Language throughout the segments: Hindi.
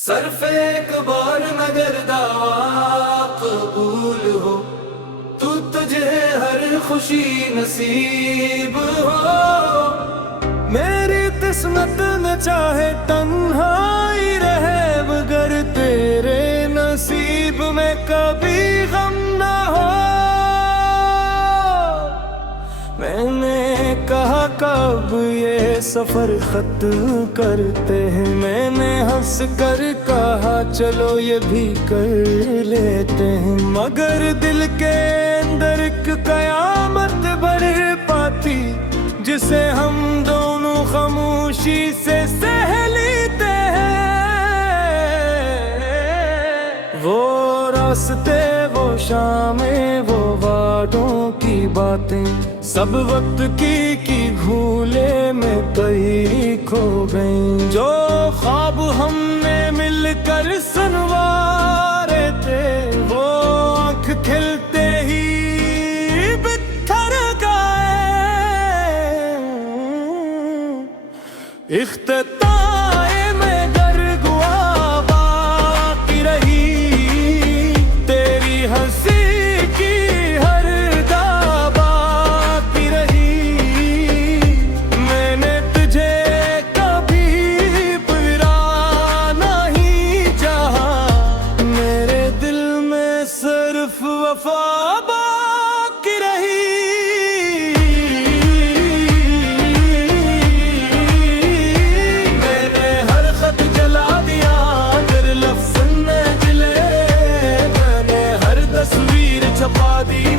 सिर्फ एक बार मगर दावा कबूल हो, तू तुझे हर खुशी नसीब हो। मेरी किस्मत में चाहे तन्हाई रहे, मगर तेरे नसीब में कभी गम ना हो। मैंने कहा कब ये सफर खत्म करते हैं, मैंने हंस कर कहा चलो ये भी कर लेते हैं। मगर दिल के अंदर एक कयामत बढ़ पाती, जिसे हम दोनों खामोशी से सह लेते हैं। वो रास्ते, वो शामें, वो वादों की बातें, सब वक्त की भूले में कहीं खो गई। जो ख्वाब हमने मिलकर सुनवारे थे, वो आँख खिलते ही बिखर गए। इख्तिताए में गरगुआ बाकी रही, तेरी हंसी की हर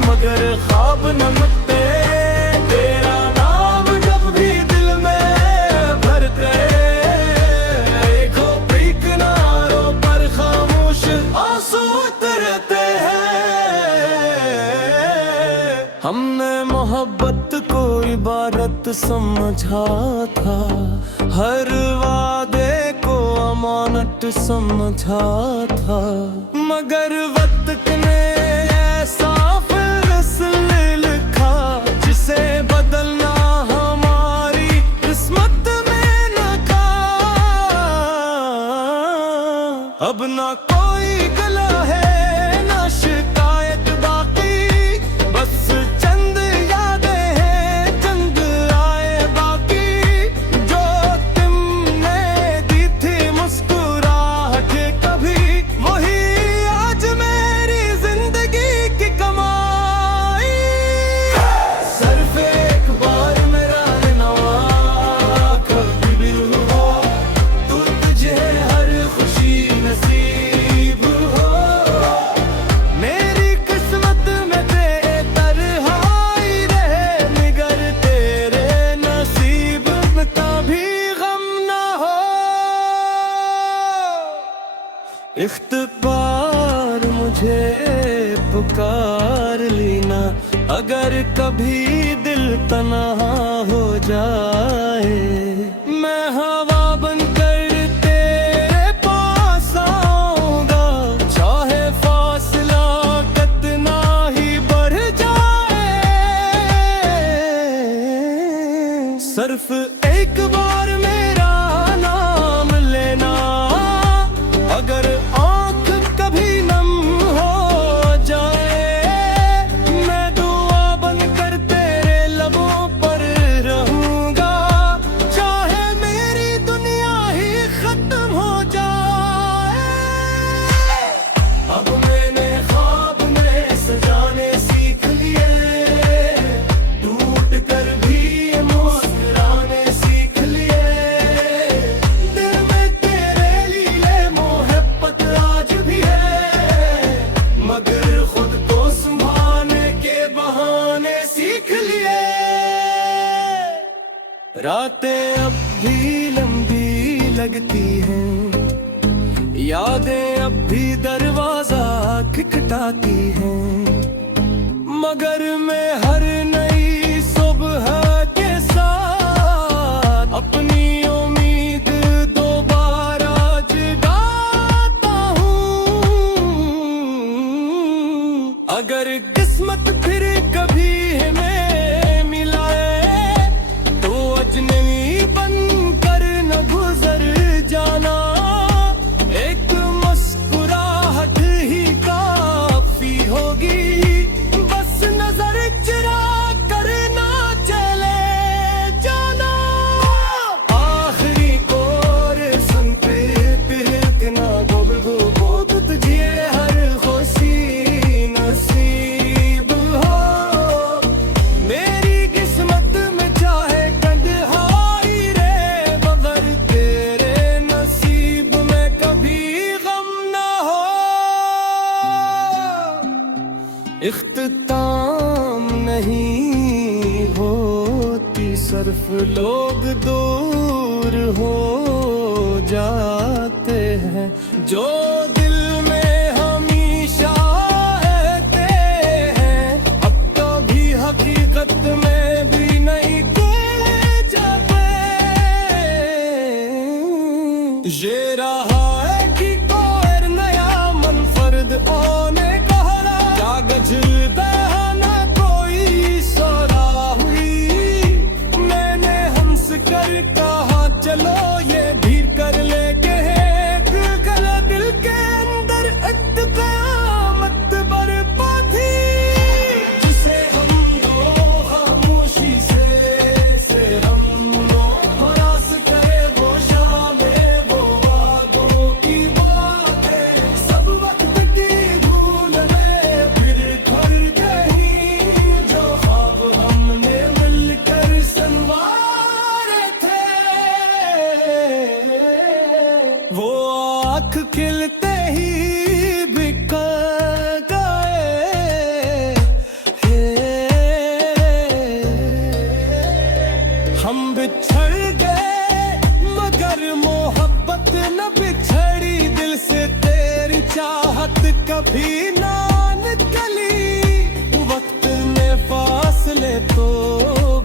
मगर ख्वाब न मिटते। तेरा नाम जब भी दिल में भरते, खोपड़ी किनारों पर खामोश आंसू उतरते हैं। हमने मोहब्बत को इबादत समझा था, हर वादे को अमानत समझा था। मगर वक्त ने ऐसा लिखा, जिसे बदलना हमारी किस्मत में न था। अब ना कोई गला है ना शिकायत बाकी, बस चंद यादें हैं, चंद आए बाकी। जो तुमने दी थी मुस्कुराहट कभी, वही आज मेरी जिंदगी की कमाई। इख्तिबार मुझे पुकार लेना, अगर कभी दिल तन्हा हो जाए। मैं हवा बनकर तेरे पास आऊंगा, चाहे फासला कितना ही बढ़ जाए। सिर्फ एक बार मेरा नाम लेना, अगर आँख कभी नम हो जाए। मैं दुआ बनकर तेरे लबों पर रहूंगा, चाहे मेरी दुनिया ही खत्म हो जाए। अब मैंने ख्वाब में सजाने सीख लिए, टूट कर भी मुस्कुराने सीख लिए। दिल में तेरे लिए मोहब्बत आज भी है, मगर खुद को संभालने के बहाने सीख लिए। रातें अब भी लंबी लगती हैं, यादें अब भी दरवाजा खटखटाती हैं। मगर मैं हर नई सुबह के साथ अपनी उम्मीद दोबारा जगाता हूँ। अगर किस्मत फिर कभी हमें मिलाए, तो अजनबी बनकर न गुजर जाना। एक इख्तिताम नहीं होती सिर्फ लोग दूर हो जाते हैं जो दिल में हमेशा रहते हैं अब तो भी हकीकत में भी नहीं कोई जाते। ये रहा है कि कोई नया मनफर्द आने कागज बहाना कोई सोरा हुई मैंने हंस कर कहा चलो ये भीड़ कर ले के कर दिल के अंदर इक़्तिदामत बरपा थी जिसे हम दो खामोशी से हम लोग रास करे वो शामें वो वादों की बातें सब वक्त की भूल में फिर घर गई जो ख्वाब हमने मिलकर संवारे थे वो आँख खिलते ही बिखर गए। हम बिछड़ गए मगर मोहब्बत न बिछड़ी दिल से तेरी चाहत कभी ना निकली वक्त ने फासले तो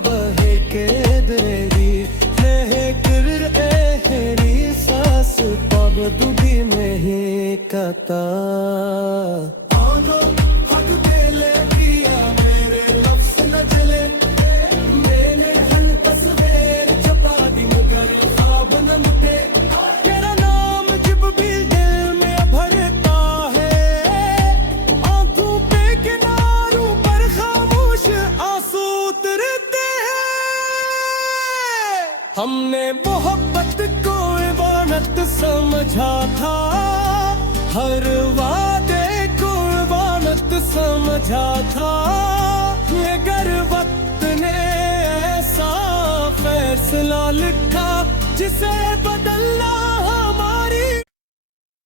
बहे के दरेरी है कर एहरी सांस पाबदुदी में ही कता हक दिले किया मेरे लफ्ज़ न जले मैंने हर तस्वीर छपा दी मगर ख्वाब न मुटे तेरा नाम जब भी दिल में भरता है आंखों पे किनारों पर खामोश आंसू उतरते हैं। हमने मोहब्बत को इबादत समझा था हर वादे को इबादत समझा था मगर वक्त ने ऐसा फैसला लिखा जिसे बदलना हमारी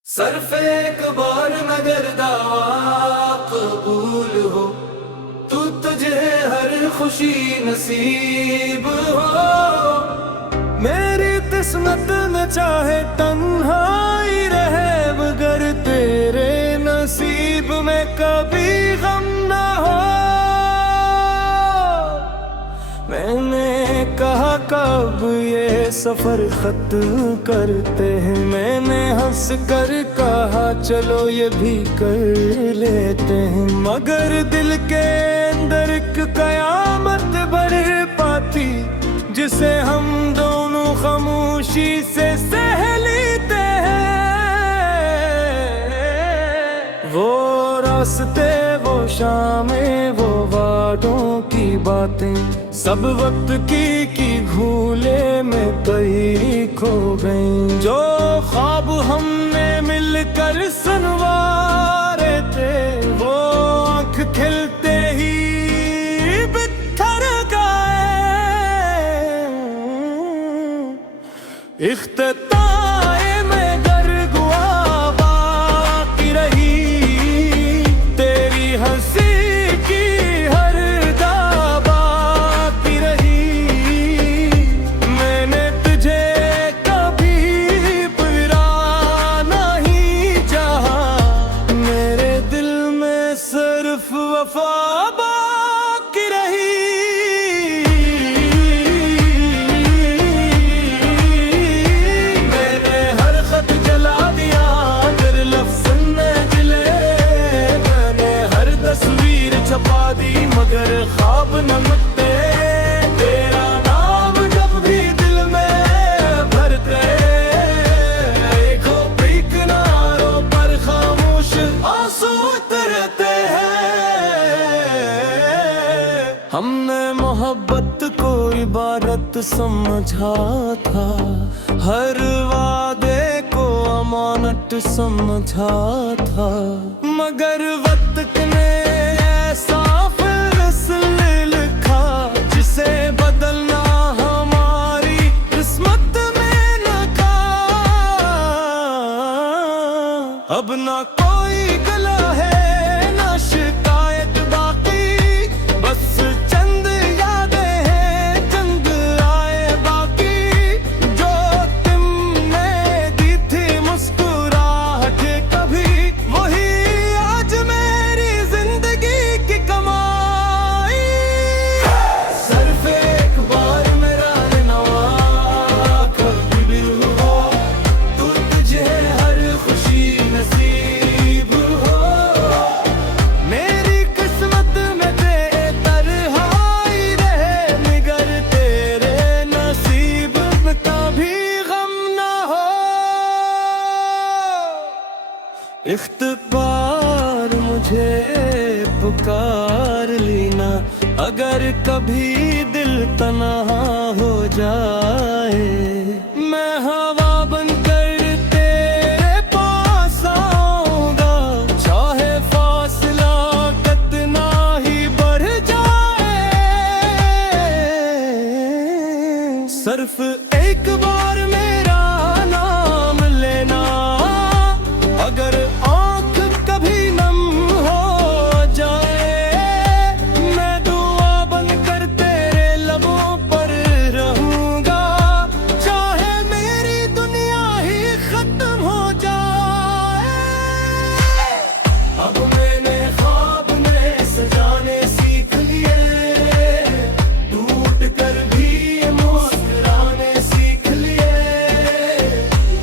सिर्फ एक बार मगर दावा कबूल हो तू तुझे हर खुशी नसीब हो मेरी किस्मत न चाहे तन्हाई रहे मगर तेरे नसीब में कभी गम ना हो। मैंने कहा कब ये सफर खत्म करते हैं मैंने हंस कर कहा चलो ये भी कर लेते हैं मगर दिल के अंदर एक कयामत बढ़ पाती जिसे हम दोनों खामोशी से सह लेते हैं। वो रास्ते वो शामें वो वादों की बातें सब वक्त की भूले में कहीं खो गई जो ख्वाब हमने मिलकर संवारे थे वो आँख खिलते ही बिखर गए। इख्तिताए में गरगुआ बाकी रही तेरी हंसी की हर दा बाकी रही मैंने तुझे कभी बुरा नहीं चाहा मेरे दिल में सिर्फ वफा बाकी रही। छपा दी मगर ख्वाब न मिटते तेरा नाम जब भी दिल में भरते खोपड़ी किनारों पर खामोश आंसू उतरते हैं। हमने मोहब्बत को इबादत समझा था हर वादे को अमानत समझा था मगर वक्त ने ऐसा फैसला लिखा जिसे बदलना हमारी किस्मत में न था। अब ना कोई गला है ना शिकायत इख्तिबार मुझे पुकार लेना, अगर कभी दिल तन्हा हो जाए। मैं हवा बनकर तेरे पास आऊंगा, चाहे फासला कितना ही बढ़ जाए। सिर्फ एक बार मेरा नाम लेना, अगर आँख कभी नम हो जाए। मैं दुआ बनकर तेरे लबों पर रहूंगा, चाहे मेरी दुनिया ही खत्म हो जाए। अब मैंने ख्वाब में सजाने सीख लिए, टूट कर भी मुस्कुराने सीख लिए।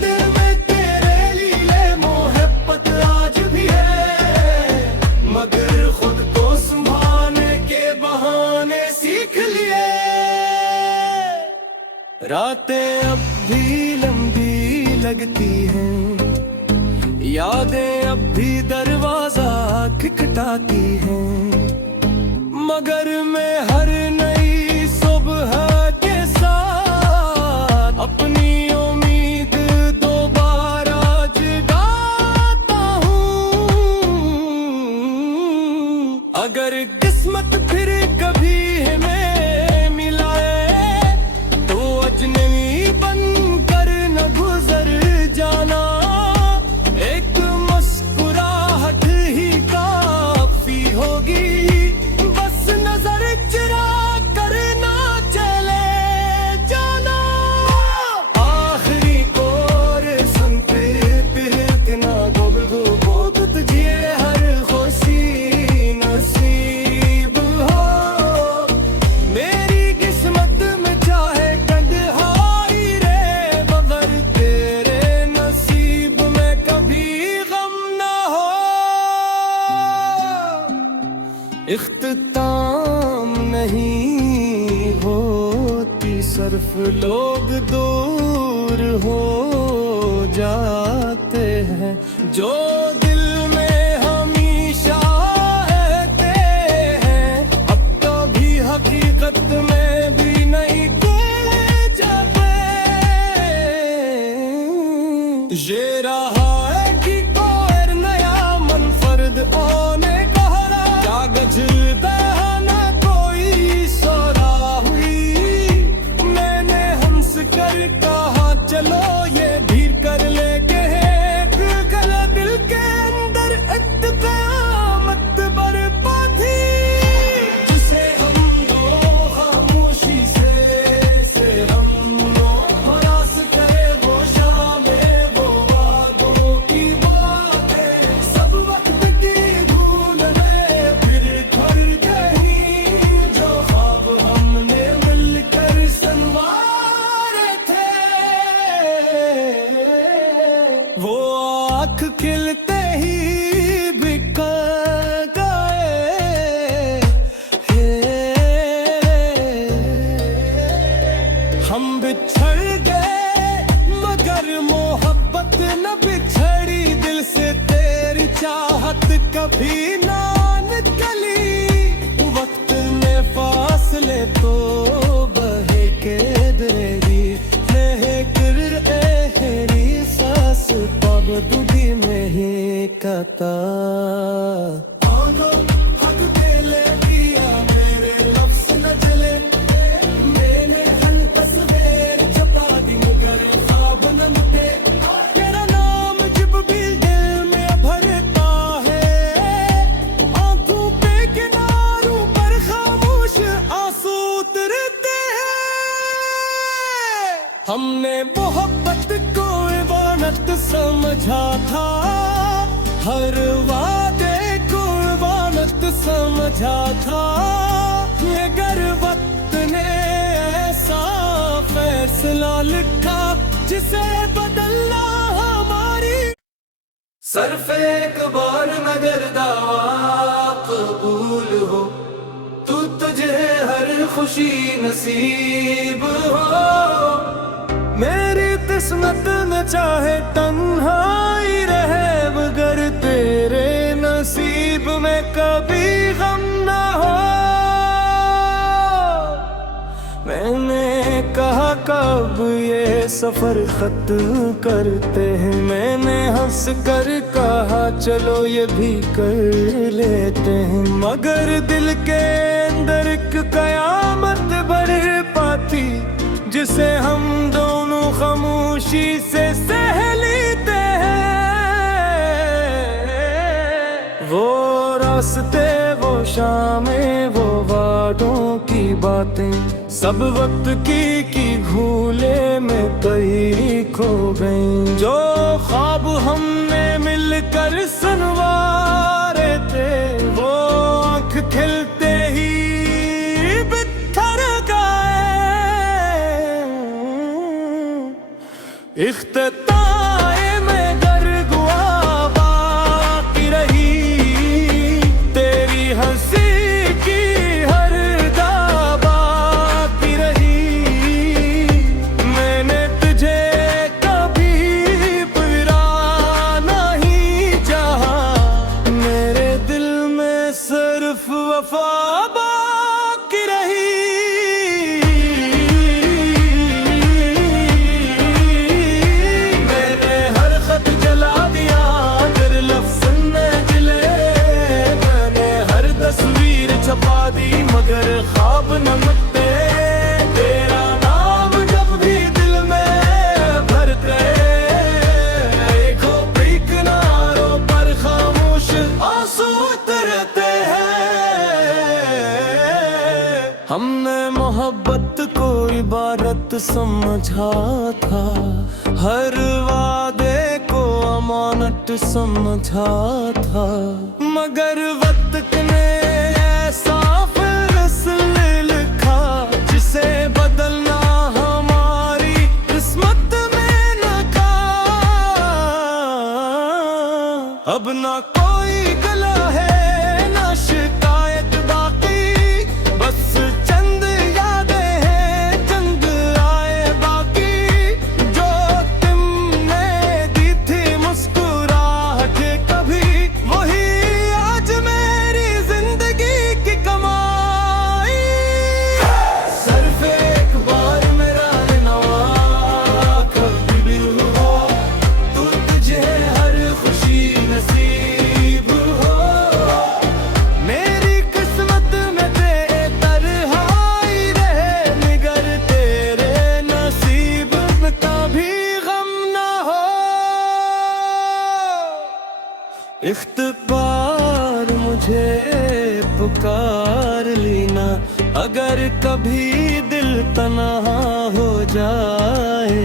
दिल में तेरे लिए मोहब्बत आज भी है, मगर खुद को संभालने के बहाने सीख लिए। रातें अब भी लंबी लगती हैं, यादें अब भी दरवाजा खटखटाती हैं, मगर मैं हर नई सुबह के साथ अपनी उम्मीद दोबारा जगाता हूँ। अगर किस्मत फिर कभी हमें मिलाए, तो अजनबी बनकर न गुजर जाना। एक मुस्कुराहट ही काफी होगी, बस नजर चुरा कर ना चले जाना। आखिरी कोर सुनते ना गोबगो बोध तुझे हर खुशी नसीब हो। मेरी किस्मत में चाहे तन्हाई रे, मगर तेरे नसीब में कभी गम ना हो। इख्तिताम नहीं होती, सिर्फ लोग दूर हो जाते हैं। जो दिल में हमेशा रहते हैं, अब कभी हकीकत में भी नहीं खोए जाते। ये रहा है कि कोई नया मनफर्द आने का हरा, कागज बहाना कोई सोरा हुई। मैंने हंस कर कहा चलो ये धीर कर लेके एक गला, दिल के अंदर इत्तेकामत बरपा थी, जिसे हम दो खामोशी से हम लोग रास करे वो शामें वो वादों की बातें। सब वक्त की भूल में फिर कर गई, जो ख्वाब हमने मिलकर संवारे थे। वो आँख खिलते ही बिखर गए। हम बिछड़ गए, मगर मोहब्बत न बिछड़ी दिल से। तेरी चाहत कभी ना निकली, वक्त में फासले तो बहे के दरेरी। हेरी सांस पाब दूधी में ही कता। हक दिले दिया मेरे लफ्ज़ न जले, मैंने हल तस्वीर छपा दी मगर ख्वाब न मिटे। तेरा नाम जब भी दिल में भरता है, आंखों पे किनारों पर खामोश आंसू उतरते हैं। हमने मोहब्बत को इबादत समझा था, हर वादे को इबादत समझा था, मगर वक्त ने ऐसा फैसला लिखा जिसे बदलना हमारी। सिर्फ एक बार मगर दावा कबूल हो, तू तुझे हर खुशी नसीब हो। मेरी किस्मत न चाहे तन्हाई रहे, मगर सफर खत्म करते हैं। मैंने हंस कर कहा चलो ये भी कर लेते हैं, मगर दिल के अंदर एक कयामत बढ़ पाती जिसे हम दोनों खामोशी से सह लेते हैं। वो रास्ते, वो शामें, वो वादों की बातें, सब वक्त की भूले में कहीं खो गई। जो ख्वाब हमने मिलकर सनवारे थे, वो आँख खिलते ही बिखर गए। इख्तिताए में गरगुआ बाकी रही, तेरी हंसी की हर दा बाकी रही। मैंने तुझे कभी बुरा नहीं चाहा, मेरे दिल में सिर्फ वफा बाकी रही। छपा दी मगर ख्वाब न मिटते, तेरा नाम जब भी दिल में भरते। खोपड़ी किनारों पर खामोश आंसू उतरते हैं। हमने मोहब्बत को इबादत समझा था, हर वादे को अमानत समझा था, मगर वक्त ने ऐसा फैसला लिखा जिसे बदलना हमारी किस्मत में न था। अब ना कोई गला है ना शिकायत बाकी, बस चंद यादें हैं, चंद आए बाकी। जो तुमने दी थी मुस्कुराहट कभी, वही आज मेरी जिंदगी की कमाई। सिर्फ एक बार मेरा नवा कभी भी हो, तू तुझे हर खुशी नसीब हो। मेरी किस्मत में बेतरहाई रहे, निगर तेरे नसीब में कभी गम ना हो। इख्तिबार मुझे पुकार लेना, अगर कभी दिल तन्हा हो जाए।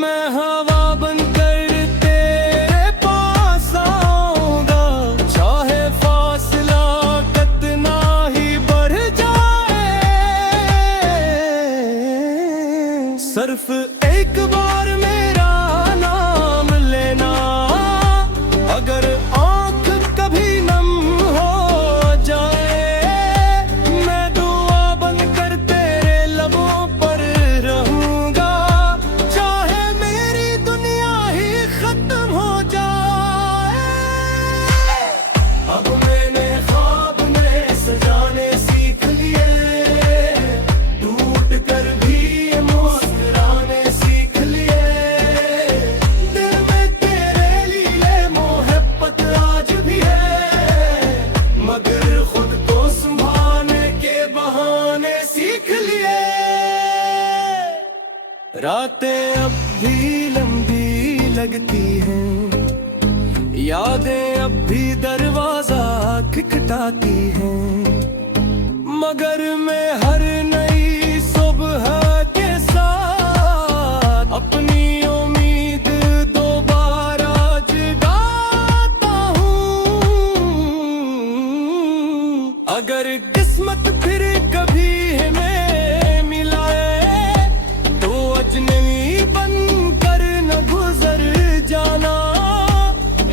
मैं हवा बनकर तेरे पास आऊंगा, चाहे फासला कितना ही बढ़ जाए। सिर्फ एक बार मेरा नाम लेना, अगर आँख कभी नम हो जाए। मैं दुआ बनकर तेरे लबों पर रहूंगा, चाहे मेरी दुनिया ही खत्म हो जाए। अब मैंने ख्वाब में सजाने सीख लिए, टूट कर भी मुस्कुराने सीख लिए। दिल में तेरे लिए मोहब्बत आज भी है, मगर खुद को संभालने के बहाने सीख लिए। रातें अब भी लंबी लगती हैं, यादें अब भी दरवाजा खटखटाती हैं, मगर मैं हर नई सुबह के साथ अपनी उम्मीद दोबारा जगाता हूँ। अगर किस्मत फिर कभी हमें मिलाए, तो अजनबी बनकर न गुजर जाना।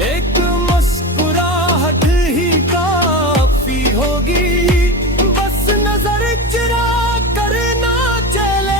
एक मुस्कुराहट ही काफी होगी, बस नजर चुरा कर ना चले।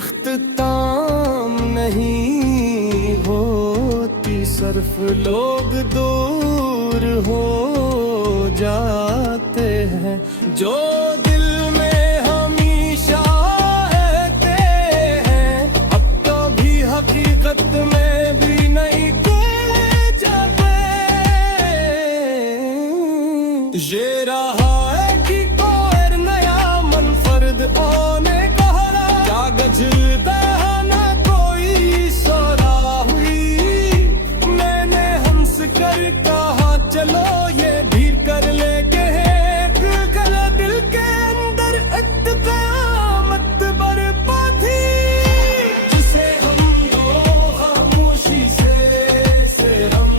इख्तिताम नहीं होती सिर्फ लोग दूर हो जाते हैं जो दिल में हमेशा रहते हैं अब तो भी हकीकत में भी नहीं कोई जाते। ये रहा है कि कोई नया मनफर्द आने कागज बहाना कोई सोरा हुई मैंने हंस कर कहा चलो ये भीड़ कर लेके कर दिल के अंदर इत्तेकामत बरपा थी जिसे हम दो खामोशी से हम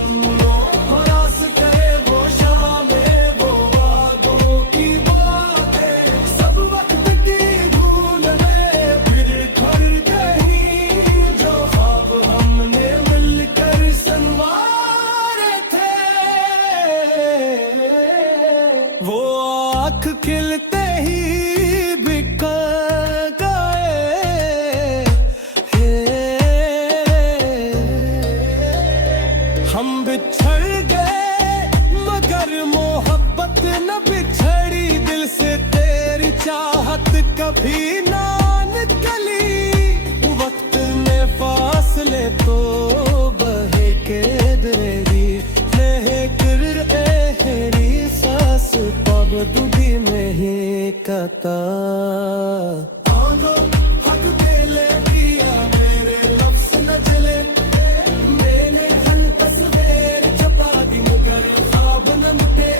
हरास करे वो शामें वो वादों की बातें सब वक्त की धूल में फिर घर गई जो ख्वाब हमने मिलकर संवारे थे वो आँख खिलते ही बिखर गए। हम बिछड़ गए मगर मोहब्बत न बिछड़ी दिल से तेरी चाहत कभी ना निकली वक्त में फासले तो बहे के दरेरी एहरी सांस पाबदुदी में ही कता हक दिले दिया मेरे लफ्ज़ न जले मैंने हल तस्वीर छपा दी मगर ख्वाब न मिटे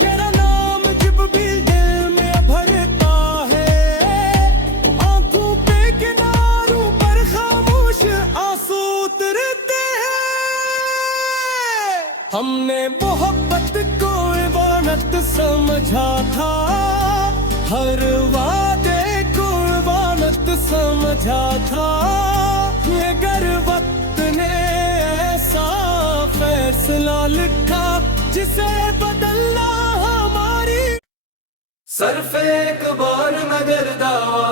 तेरा नाम जब भी दिल में भरता है आंखों पे किनारों पर खामोश आंसू उतरते हैं। हमने मोहब्बत को इबादत समझा था हर वादे को इबादत समझा था मगर वक्त ने ऐसा फैसला लिखा जिसे बदलना हमारी सिर्फ एक बार मगर दावा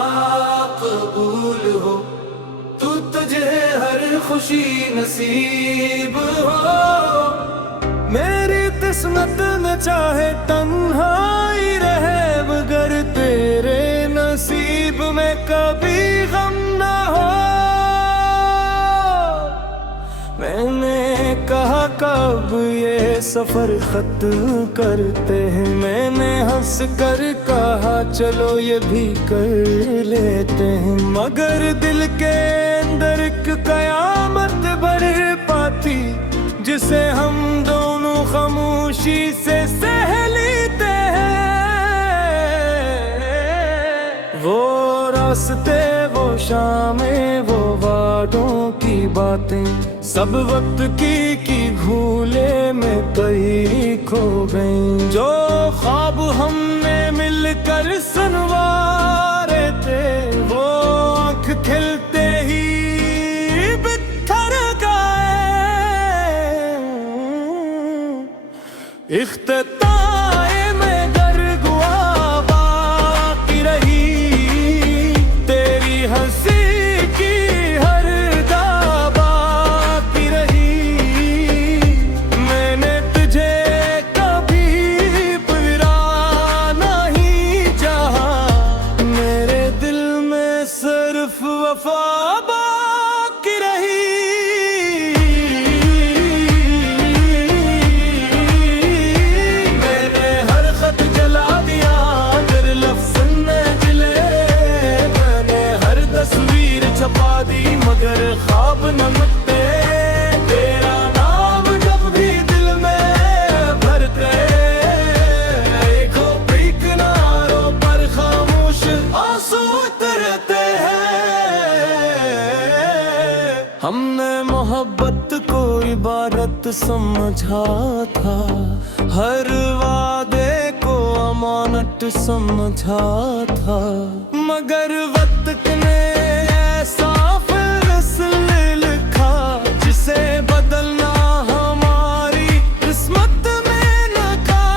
कबूल हो तू तुझे हर खुशी नसीब हो मेरी किस्मत न चाहे तन्हाई रहे मगर तेरे नसीब में कभी गम ना हो। मैंने कहा कब ये सफर खत्म करते हैं मैंने हंस कर कहा चलो ये भी कर लेते हैं मगर दिल के अंदर एक कयामत बढ़ पाती जिसे हम दोनों खामोशी से सह लेते हैं। वो रास्ते वो शामें वो वादों की बातें सब वक्त की भूले में कहीं खो गई जो ख्वाब हमने मिलकर संवारे थे वो आँख खिलते ही बिखर गए। इख्तिताए में गरगुआ बाकी रही तेरी हंसी की हर दा बाकी रही मैंने तुझे कभी बुरा नहीं चाहा मेरे दिल में सिर्फ वफा बाकी रही। छपा दी मगर ख्वाब न मिटते तेरा नाम जब भी दिल में भरते किनारों पर खामोश आंसू उतरते हैं। हमने मोहब्बत को इबादत समझा था हर वादे को अमानत समझा था मगर वक्त ने ऐसा फैसला लिखा जिसे बदलना हमारी किस्मत में न था।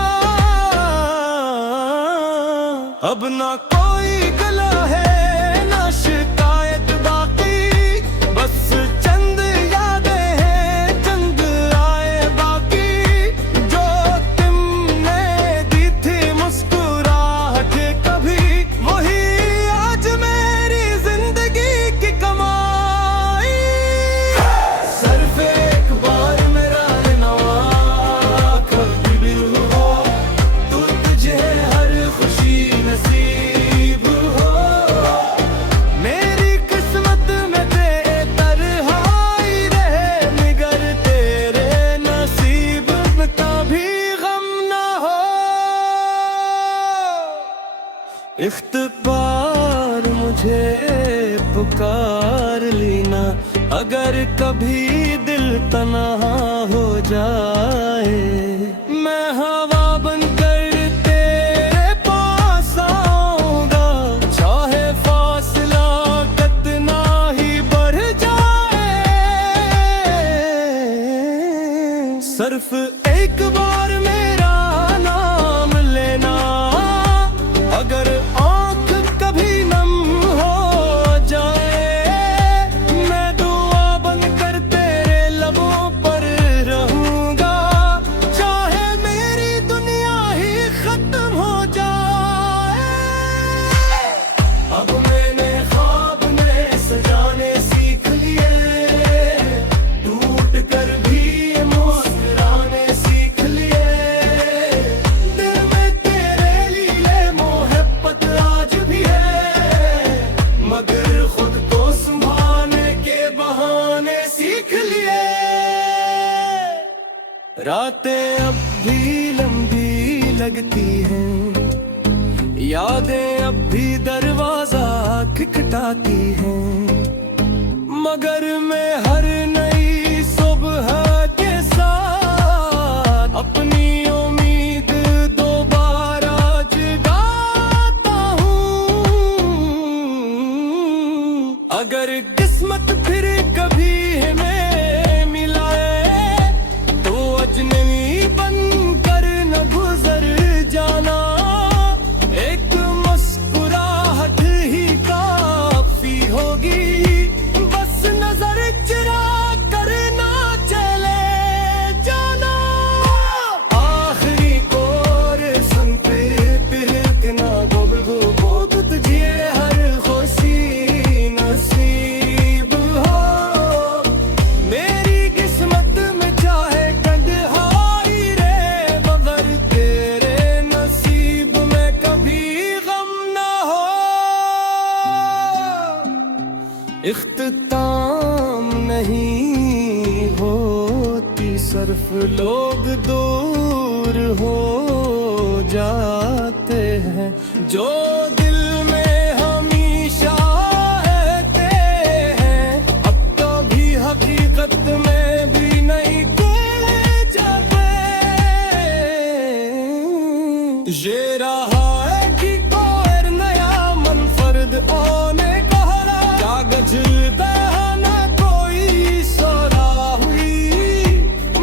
अब ना कोई गला है ना शिकायत इख्तिबार मुझे पुकार लेना, अगर कभी दिल तन्हा हो जाए। मैं हवा बनकर तेरे पास आऊंगा, चाहे फासला कितना ही बढ़ जाए। सिर्फ एक बार मेरा नाम लेना, अगर आँख कभी नम हो जाए। मैं दुआ बनकर तेरे लबों पर रहूंगा, चाहे मेरी दुनिया ही खत्म हो जाए। अब मैंने ख्वाब में सजाने सीख लिए, टूट कर भी मुस्कुराने सीख लिए। दिल में तेरे लिए मोहब्बत आज भी है, मगर खुद को संभालने के बहाने सीख लिए। रातें अब भी लंबी लगती हैं, यादें अब भी दरवाजा खटखटाती हैं, मगर मैं हर नई सुबह के साथ अपनी उम्मीद दोबारा जगाता हूँ। अगर किस्मत फिर कभी हमें मिलाए, तो अजनबी बनकर न गुजर जाना। एक मुस्कुराहट ही काफी होगी, बस नजर चुरा कर ना चले जाना। आखिरी कोर सुन पे तिलकना गुबगु बोद तुझे हर खुशी नसीब हो। मेरी किस्मत में चाहे तन्हाई रे, मगर तेरे नसीब में कभी गम ना हो। इख्तिताम नहीं होती, सिर्फ लोग दूर हो जाते हैं। जो दिल में हमेशा रहते हैं, अब कभी हकीकत में भी नहीं खोए जाते। ये रहा है कि कोई नया मनफर्द आने का हरा, कागज बहाना कोई सोरा हुई।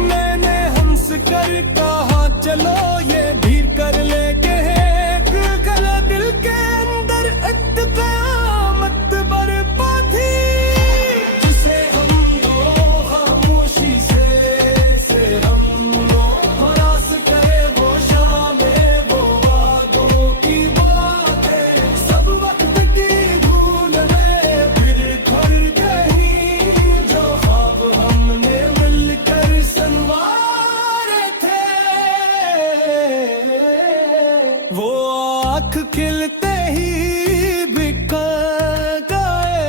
मैंने हंस कर कहा चलो ये भीड़ कर ले के एक गला, दिल के अंदर एक क़यामत बरपा थी, जिसे हम दो खामोशी से हम हरास करे वो शामें वो वादों की बातें। सब वक्त की धूल में फिर खर गई, जो ख्वाब हमने मिलकर संवारे थे। वो आँख खिलते ही बिखर गए।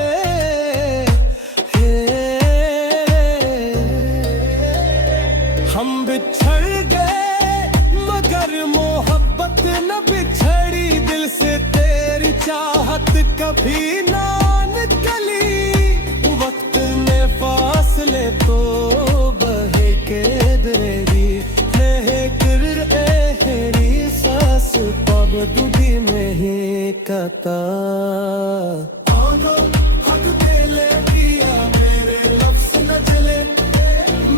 हम बिछड़ गए, मगर मोहब्बत न बिछड़ी दिल से। तेरी चाहत कभी ना निकली, वक्त में फासले तो बहे के दरेरी है कर एहरी सांस पब दूधी में ही कता। आनो हक दिले किया मेरे लफ्ज़ न जले,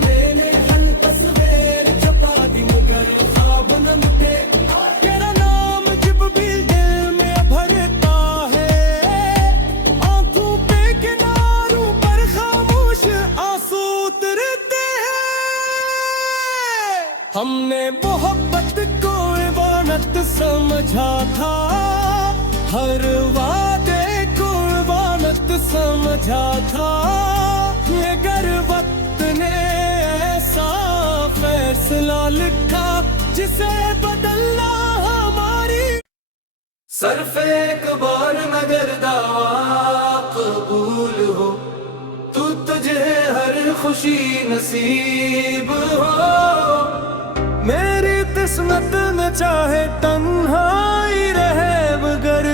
मैंने हल तस्वीर छपा दी मगर ख्वाब न मिटे। तेरा नाम जब भी दिल में भरता है, आंखों पे किनारों पर खामोश आंसू उतरते हैं। हमने मोहब्बत को इबादत समझा था, हर वादे को इबादत समझा था, मगर वक्त ने ऐसा फैसला लिखा जिसे बदलना हमारी। सिर्फ एक बार मगर दावा कबूल हो, तू तुझे हर खुशी नसीब हो। मेरी किस्मत न चाहे तन्हाई रहे, मगर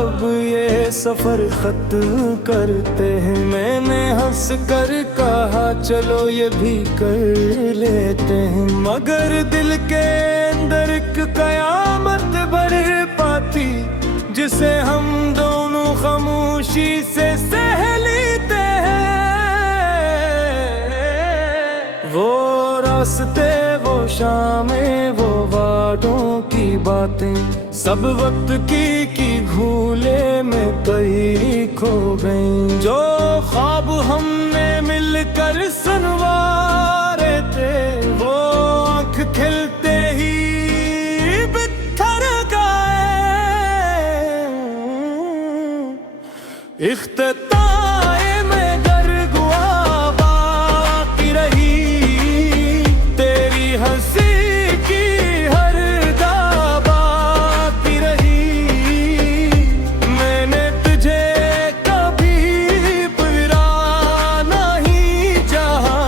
कब ये सफर खत्म करते हैं। मैंने हंस कर कहा चलो ये भी कर लेते हैं, मगर दिल के अंदर एक कयामत बढ़ पाती जिसे हम दोनों खामोशी से सह लेते हैं। वो रास्ते, वो शामें, वो वादों की बातें, सब वक्त की भूले में कहीं खो गई। जो ख्वाब हमने मिलकर सुनवारे थे, वो आँख खिलते ही बिखर गए। इख्तिताए में गरगुआ बाकी रही, तेरी हंसी की हर दा बाकी रही। मैंने तुझे कभी बुरा नहीं चाहा,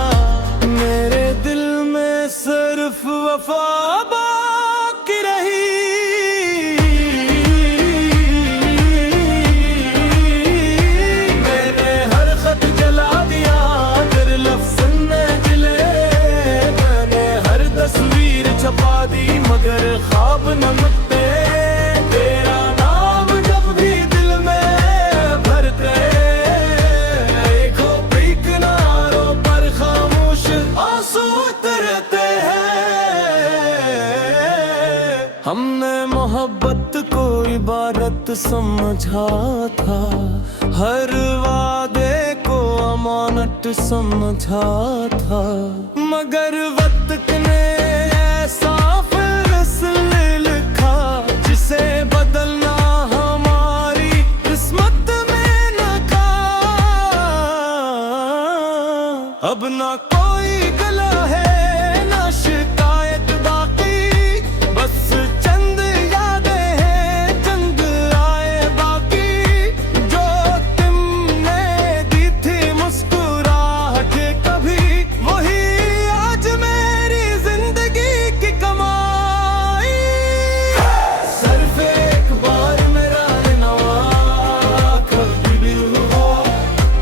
मेरे दिल में सिर्फ वफा बाकी रही। छपा दी मगर ख्वाब न मिटते, तेरा नाम जब भी दिल में भरते। देखो किनारों पर खामोश आंसू उतरते हैं। हमने मोहब्बत को इबादत समझा था, हर वादे को अमानत समझा था, मगर वक्त ने ऐसा फैसला लिखा जिसे बदलना हमारी किस्मत में न था। अब ना कोई गला है ना शिकायत बाकी, बस चंद यादें हैं, चंद आए बाकी। जो तुमने दी थी मुस्कुराहट कभी, वही आज मेरी जिंदगी की कमाई। सिर्फ एक बार मेरा नवा कभी भी हो,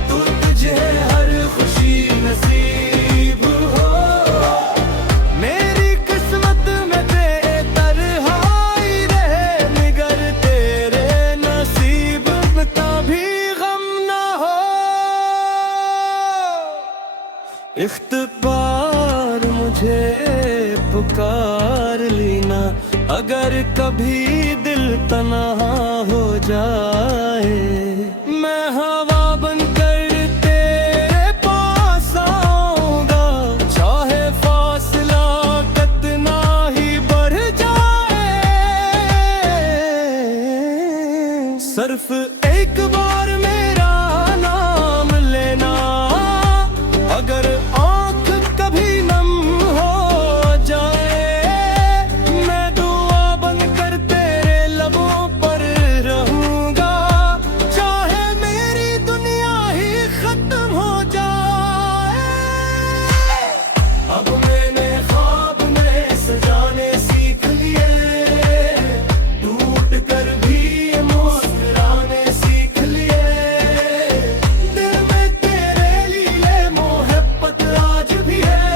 तू तुझे हर खुशी नसीब हो। मेरी किस्मत में बेतरहाई रहे, निगर तेरे नसीब में कभी गम ना हो। इख्तिबार मुझे पुकार लेना, अगर कभी दिल तन्हा हो जाए। मैं हवा बनकर तेरे पास आऊंगा, चाहे फासला कितना ही बढ़ जाए। सिर्फ एक बार मेरा नाम लेना, अगर आँख कभी नम हो जाए। मैं दुआ बनकर तेरे लबों पर रहूंगा, चाहे मेरी दुनिया ही खत्म हो जाए। अब मैंने ख्वाब नए सजाने सीख लिए, टूट कर भी मुस्कुराने सीख लिए। दिल में तेरे लिए मोहब्बत आज भी है,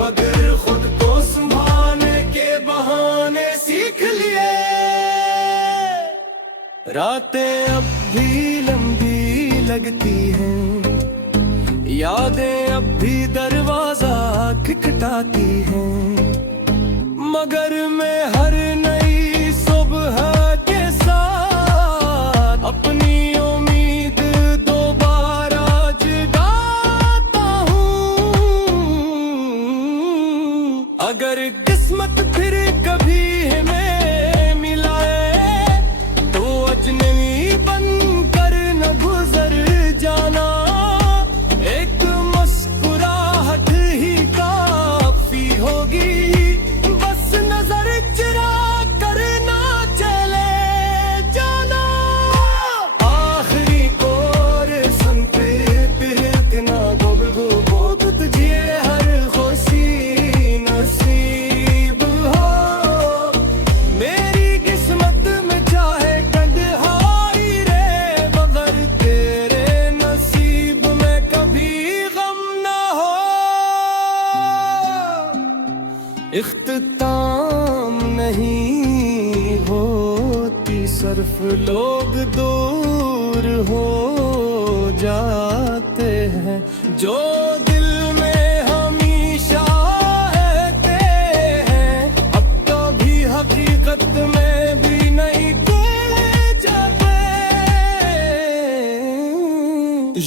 मगर खुद को संभालने के बहाने सीख लिए। रातें अब भी लंबी लगती हैं, यादें अब भी दरवाजा खटखटाती हैं, मगर मैं हर नई सुबह के साथ अपनी उम्मीद दोबारा जगाता हूँ। अगर किस्मत फिर कभी हमें मिलाए, तो अजनबी बनकर न गुजर जाना। एक मुस्कुराहट ही काफी होगी, बस नजर चुरा इख्तिताम नहीं होती सिर्फ लोग दूर हो जाते हैं जो दिल में हमेशा रहते हैं अब तो भी हकीकत में भी नहीं कोई जाते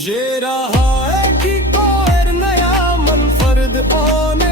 ये रहा है कि कोई नया मनफर्द आने